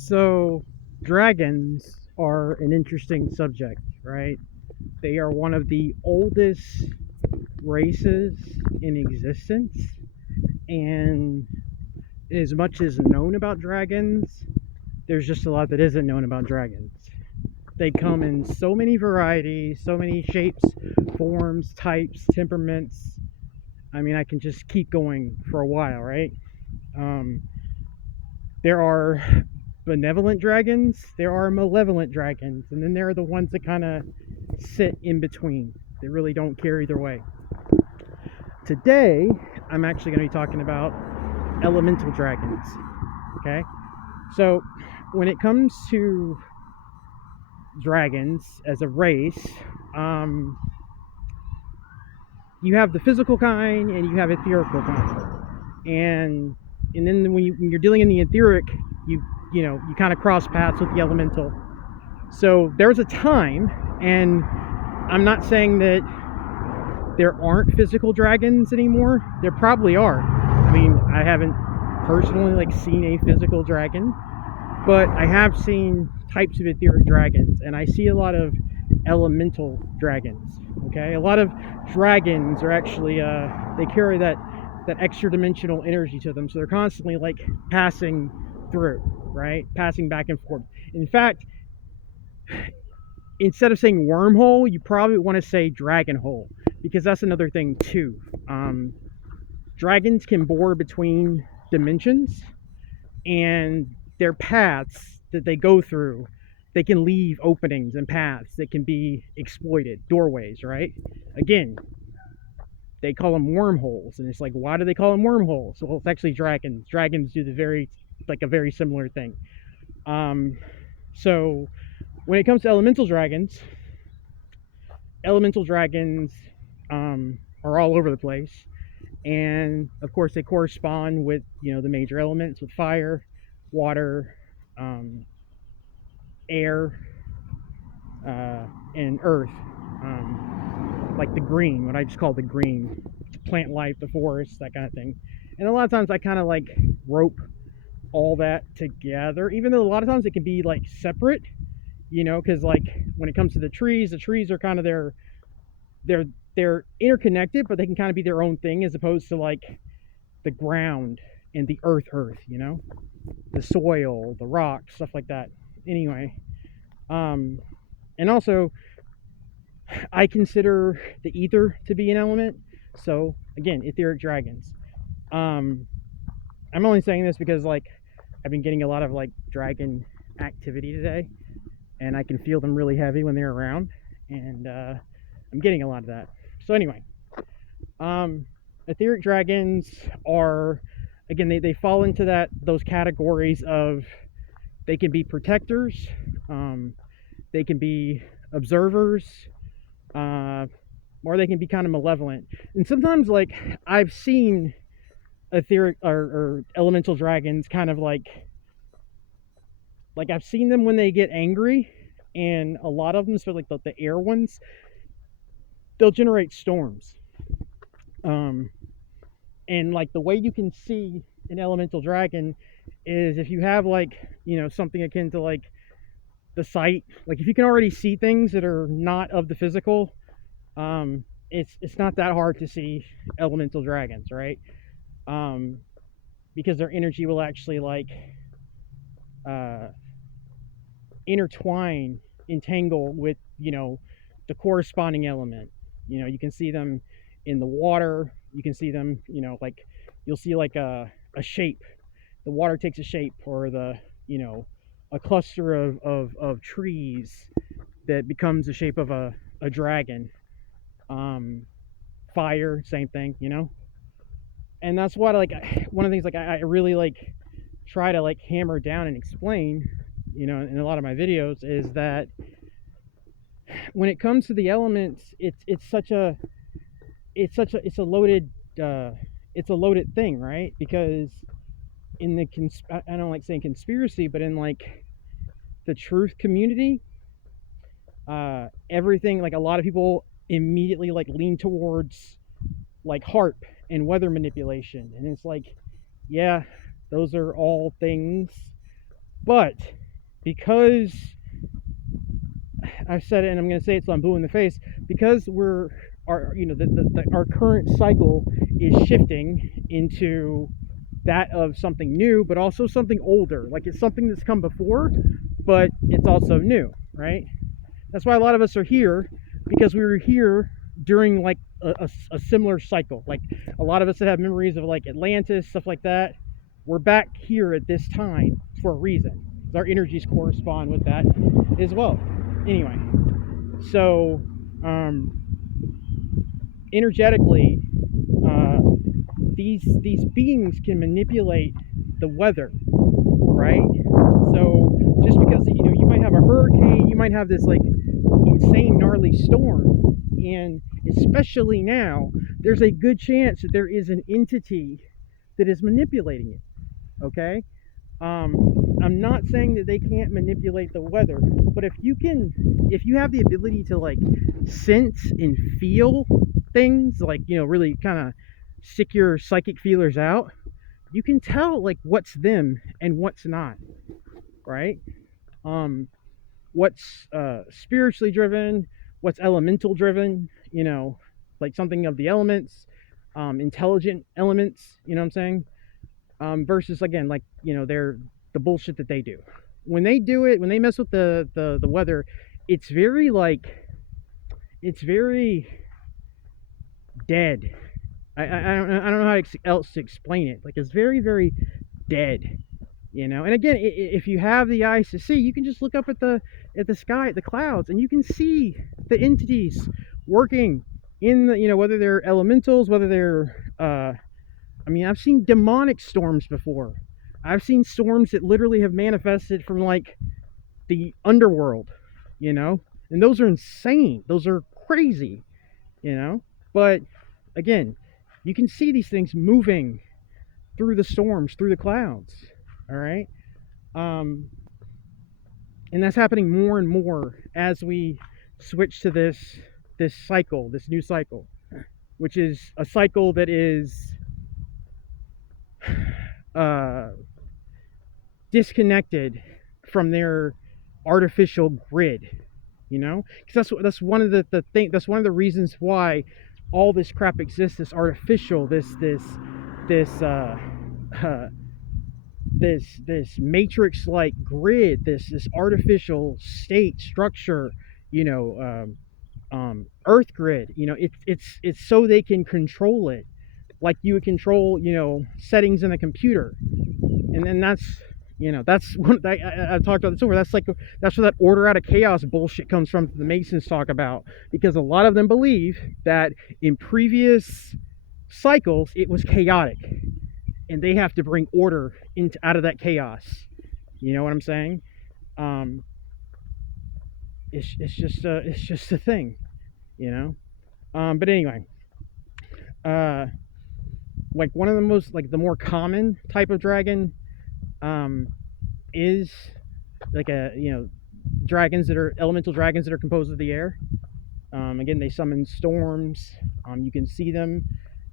So, dragons are an interesting subject, right? They are one of the oldest races in existence, and as much as known about dragons, there's just a lot that isn't known about dragons. They come in so many varieties, so many shapes, forms, types, temperaments. I mean, I can just keep going for a while, right? Um, there are benevolent dragons, there are malevolent dragons, and then there are the ones that kind of sit in between. They really don't care either way. Today, I'm actually going to be talking about elemental dragons. Okay, so when it comes to dragons as a race, um, you have the physical kind and you have etherical kind, and then when you're dealing in the etheric, you kind of cross paths with the elemental. So there's a time, and I'm not saying that there aren't physical dragons anymore. There probably are. I mean, I haven't personally seen a physical dragon, but I have seen types of etheric dragons, and I see a lot of elemental dragons. Okay, a lot of dragons are actually they carry that extra dimensional energy to them, so they're constantly passing through, right? Passing back and forth. In fact, instead of saying wormhole, you probably want to say dragon hole, because that's another thing too. Dragons can bore between dimensions, and their paths that they go through, they can leave openings and paths that can be exploited, doorways, right? Again, they call them wormholes, and it's like, why do they call them wormholes? Well, it's actually dragons. Dragons do a very similar thing. So when it comes to elemental dragons are all over the place, and of course they correspond with the major elements, with fire, water, um, air, and earth. Like the green, what I just call the green, plant life, the forest, that kind of thing. And a lot of times I kind of rope all that together, even though a lot of times it can be separate, because when it comes to the trees are kind of they're they're interconnected, but they can kind of be their own thing, as opposed to the ground and the earth, the soil, the rocks, stuff like that. Anyway, um, and also I consider the ether to be an element. So again, etheric dragons. Um, I'm only saying this because I've been getting a lot of dragon activity today, and I can feel them really heavy when they're around, and I'm getting a lot of that. So anyway, um, etheric dragons are, again, they fall into those categories of, they can be protectors, they can be observers, uh, or they can be kind of malevolent. And sometimes I've seen etheric or elemental dragons kind of I've seen them when they get angry, and a lot of them, especially the air ones, they'll generate storms. Um, and the way you can see an elemental dragon is if you have something akin to the sight. If you can already see things that are not of the physical, it's not that hard to see elemental dragons, right? Um, because their energy will actually uh, intertwine, entangle with the corresponding element. You can see them in the water. You can see them, you'll see a shape. The water takes a shape, or a cluster of trees that becomes the shape of a dragon. Fire, same thing. And that's what one of the things I really try to hammer down and explain, in a lot of my videos, is that when it comes to the elements, it's a loaded it's a loaded thing, right? Because in the I don't like saying conspiracy, but in the truth community, everything, a lot of people immediately lean towards harp and weather manipulation, and it's yeah, those are all things But because I've said it and I'm going to say it so I'm blue in the face, because we're our our current cycle is shifting into that of something new, but also something older. Like it's something that's come before, but it's also new, right? That's why a lot of us are here, because we were here during like a similar cycle. Like a lot of us that have memories of like Atlantis, stuff like that, we're back here at this time for a reason. Our energies correspond with that as well. Anyway, so um, energetically, uh, these beings can manipulate the weather, right? So just because you might have a hurricane, you might have this like insane gnarly storm, and especially now, there's a good chance that there is an entity that is manipulating it. Okay, um, I'm not saying that they can't manipulate the weather, but if you have the ability to like sense and feel things, like really kind of stick your psychic feelers out, you can tell like what's them and what's not, right? Um, what's spiritually driven, what's elemental driven, like something of the elements, intelligent elements. You know what I'm saying? Versus again, like they're the bullshit that they do. When they do it, when they mess with the weather, it's very like it's very dead. I don't know how else to explain it. Like it's very very dead. And again, if you have the eyes to see, you can just look up at the sky, at the clouds, and you can see the entities working in the whether they're elementals, whether they're I mean, I've seen demonic storms before. I've seen storms that literally have manifested from like the underworld, you know? And those are insane. Those are crazy, you know? But again, you can see these things moving through the storms, through the clouds. All right? Um and that's happening more and more as we switch to this cycle, this new cycle, which is a cycle that is uh disconnected from their artificial grid, because that's one of the thing that's one of the reasons why all this crap exists, this artificial, this uh this matrix like grid, this artificial state structure, earth grid. It's so they can control it, like you would control settings in a computer. And then that's what I've talked about this before. That's where that order out of chaos bullshit comes from, the Masons talk about, because a lot of them believe that in previous cycles it was chaotic, and they have to bring order into out of that chaos. You know what I'm saying? um it's just a thing, you know but anyway, uh like one of the most, like the more common type of dragon, um is like a dragons that are elemental dragons that are composed of the air. Again, they summon storms. You can see them,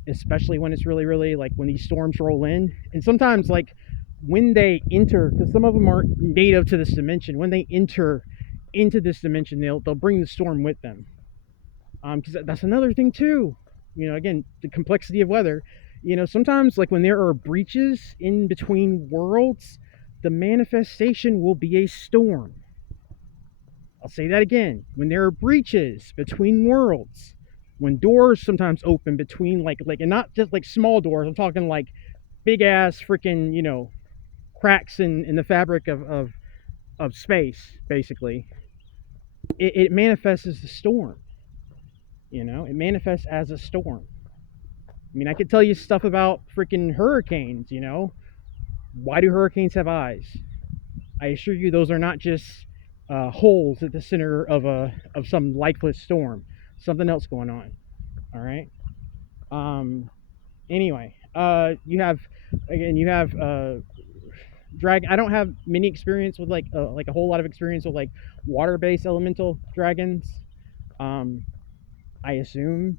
especially when it's really really like when these storms roll in, and sometimes like when they enter, because some of them aren't native to this dimension. When they enter into this dimension, they'll bring the storm with them. Because that's another thing too. Again, the complexity of weather. Sometimes like when there are breaches in between worlds, the manifestation will be a storm. I'll say that again. When there are breaches between worlds, when doors sometimes open between and not just like small doors. I'm talking like big ass freaking cracks in the fabric of space. Basically, it manifests as a storm. It manifests as a storm. I mean, I could tell you stuff about freaking hurricanes. Why do hurricanes have eyes? I assure you, those are not just holes at the center of some lifeless storm. Something else going on. All right. Anyway, you have drag. I don't have many experience with like a whole lot of experience with like water-based elemental dragons. Um, I assume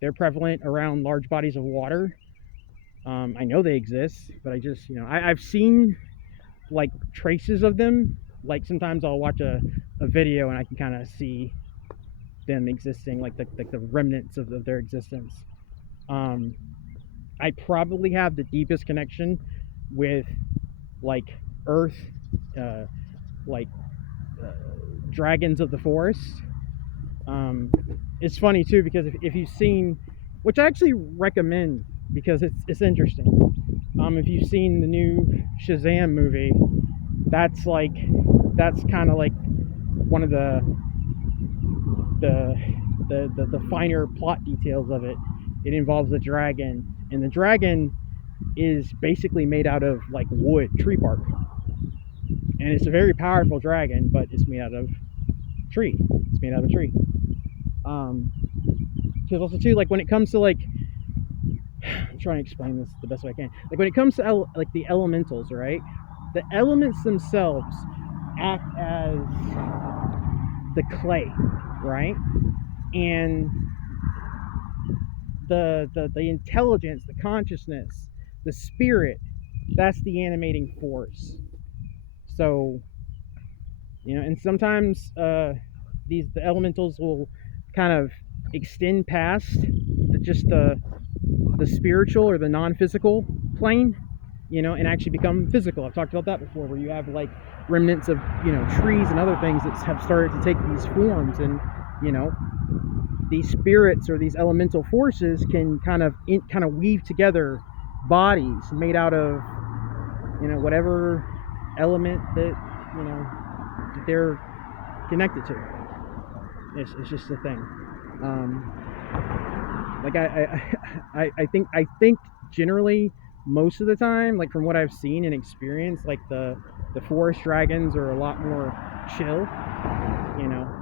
they're prevalent around large bodies of water. I know they exist, but I just I've seen like traces of them. Like sometimes I'll watch a video and I can kind of see them existing, like the remnants of their existence. Um, I probably have the deepest connection with like Earth, uh, like uh, dragons of the forest. Um, it's funny too because if you've seen, which I actually recommend because it's interesting. If you've seen the new Shazam movie, that's like that's kind of like one of the, the finer plot details of it. It involves a dragon, and the dragon is basically made out of like wood, tree bark, and it's a very powerful dragon, but it's made out of tree. It's made out of a tree. Um, because also too, like when it comes to like, I'm trying to explain this the best way I can. Like when it comes to like the elementals, right? The elements themselves act as the clay, right? And the intelligence, the consciousness, the spirit, that's the animating force. So and sometimes the elementals will kind of extend past just the spiritual or the non-physical plane, and actually become physical. I've talked about that before, where you have like remnants of trees and other things that have started to take these forms, and you know these spirits or these elemental forces can kind of weave together bodies made out of whatever element that that they're connected to. It's just a thing. Um, like I think generally most of the time, like from what I've seen and experienced, like the forest dragons are a lot more chill.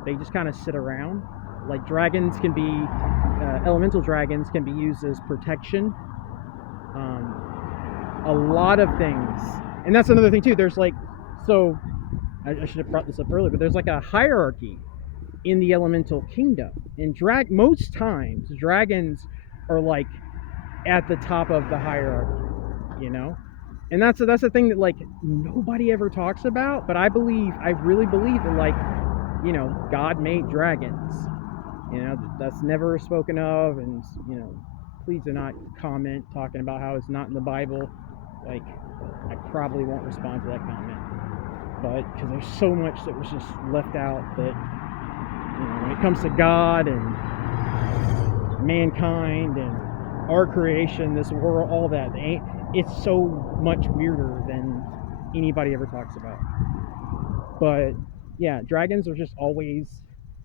They just kind of sit around. Like dragons can be elemental dragons can be used as protection. A lot of things, and that's another thing too. There's like, so I should have brought this up earlier, but there's like a hierarchy in the elemental kingdom. And most times dragons are like at the top of the hierarchy, you know. And that's the thing that like nobody ever talks about, but I really believe that like God made dragons. That's never spoken of, and please do not comment talking about how it's not in the Bible. Like, I probably won't respond to that comment, but because there's so much that was just left out that when it comes to God and mankind and our creation, this world, all that, it's so much weirder than anybody ever talks about. But yeah, dragons are just always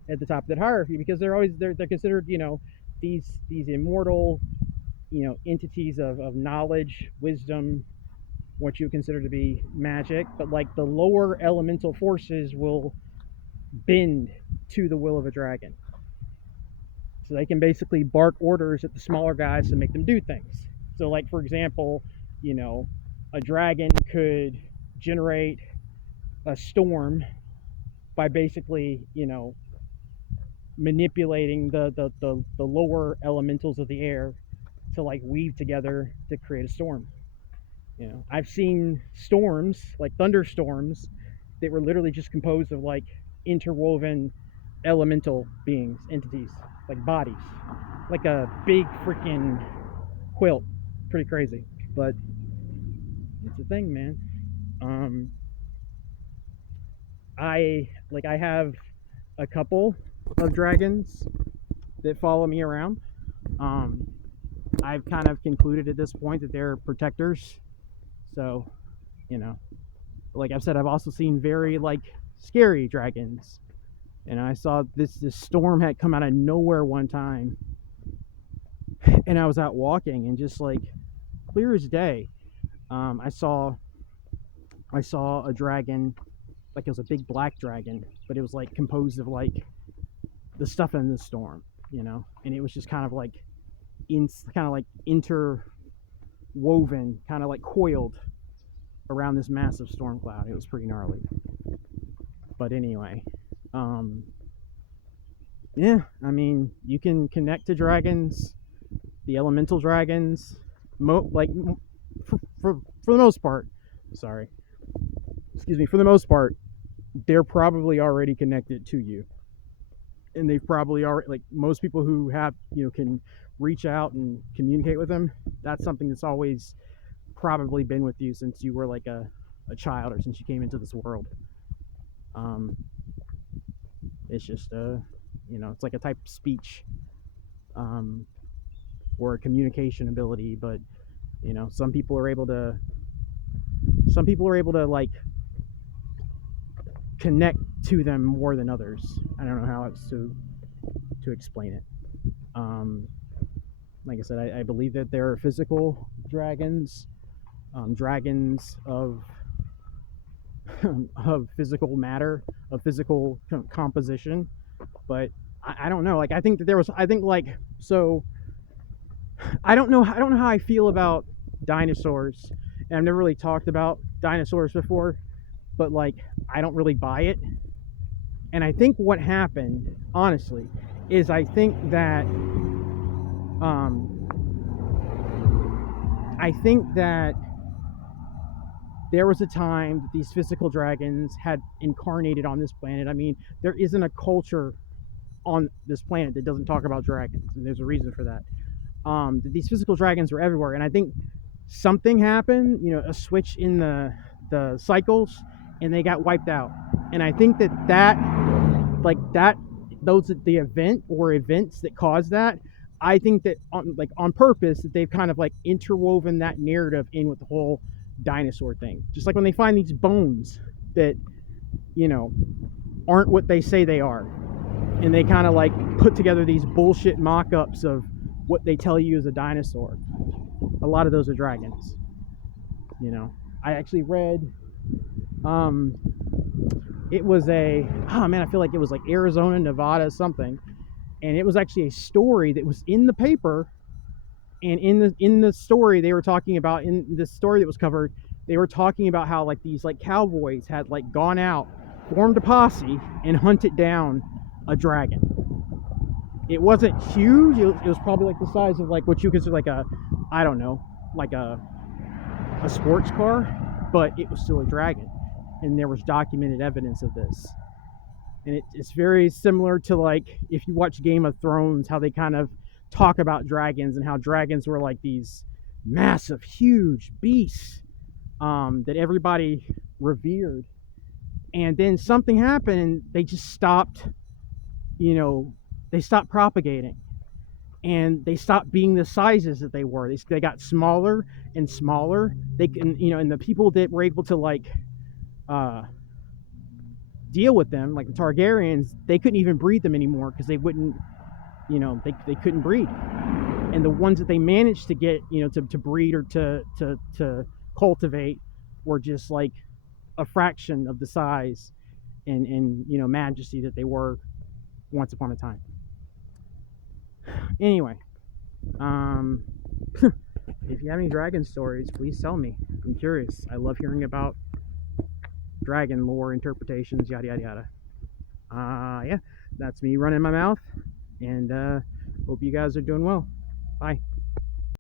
at the top of that hierarchy because they're considered these immortal entities of knowledge, wisdom, what you consider to be magic. But like the lower elemental forces will bend to the will of a dragon, so they can basically bark orders at the smaller guys to make them do things. So like for example, a dragon could generate a storm by basically manipulating the lower elementals of the air to like weave together to create a storm. I've seen storms, like thunderstorms, that were literally just composed of like interwoven elemental beings, entities, like bodies, like a big freaking quilt. Pretty crazy, but it's a thing, man. Um, I have a couple of dragons that follow me around. Um, I've kind of concluded at this point that they're protectors. So, like I've said, I've also seen very like scary dragons. And I saw this storm had come out of nowhere one time, and I was out walking, and just like clear as day, I saw a dragon, like it was a big black dragon, but it was like composed of like the stuff in the storm, and it was just kind of like interwoven, kind of like coiled around this massive storm cloud. It was pretty gnarly. But anyway, yeah, I mean, you can connect to dragons, the elemental dragons, for the most part. Sorry. excuse me, for the most part, they're probably already connected to you, and they've probably already, like most people who have, can reach out and communicate with them. That's something that's always probably been with you since you were like a child, or since you came into this world. Um, it's just it's like a type of speech, um, or a communication ability. But some people are able to like connect to them more than others. I don't know how else to explain it. Um, like I said, I believe that there are physical dragons, dragons of of physical matter, of physical composition. But I don't know. Like I think that there was. I think like so. I don't know. I don't know how I feel about dinosaurs, and I've never really talked about dinosaurs before. But like, I don't really buy it. And I think what happened, honestly, is I think that um, I think that there was a time that these physical dragons had incarnated on this planet. I mean, there isn't a culture on this planet that doesn't talk about dragons, and there's a reason for that. That these physical dragons were everywhere, and I think something happened, a switch in the cycles, and they got wiped out. And I think that like that those the event or events that caused that, I think that on purpose, that they've kind of like interwoven that narrative in with the whole dinosaur thing. Just like when they find these bones that you know aren't what they say they are, and they kind of like put together these bullshit mock-ups of what they tell you is a dinosaur. A lot of those are dragons. I actually read, um it was I feel like it was like Arizona, Nevada, something, and it was actually a story that was in the paper. And in the story they were talking about, in the story that was covered, they were talking about how like these like cowboys had like gone out, formed a posse, and hunted down a dragon. It wasn't huge. It was probably like the size of like what you consider like a, I don't know, like a sports car, but it was still a dragon, and there was documented evidence of this. And it's very similar to like if you watch Game of Thrones, how they kind of talk about dragons, and how dragons were like these massive, huge beasts, that everybody revered. And then something happened, and they just stopped. They stopped propagating, and they stopped being the sizes that they were. They got smaller and smaller. They can, and the people that were able to like deal with them, like the Targaryens, they couldn't even breed them anymore because they wouldn't, they couldn't breed. And the ones that they managed to get, to breed or to cultivate were just like a fraction of the size and majesty that they were once upon a time. Anyway, if you have any dragon stories, please tell me. I'm curious. I love hearing about dragon lore interpretations, yada yada yada. Yeah, that's me running my mouth, and hope you guys are doing well. Bye.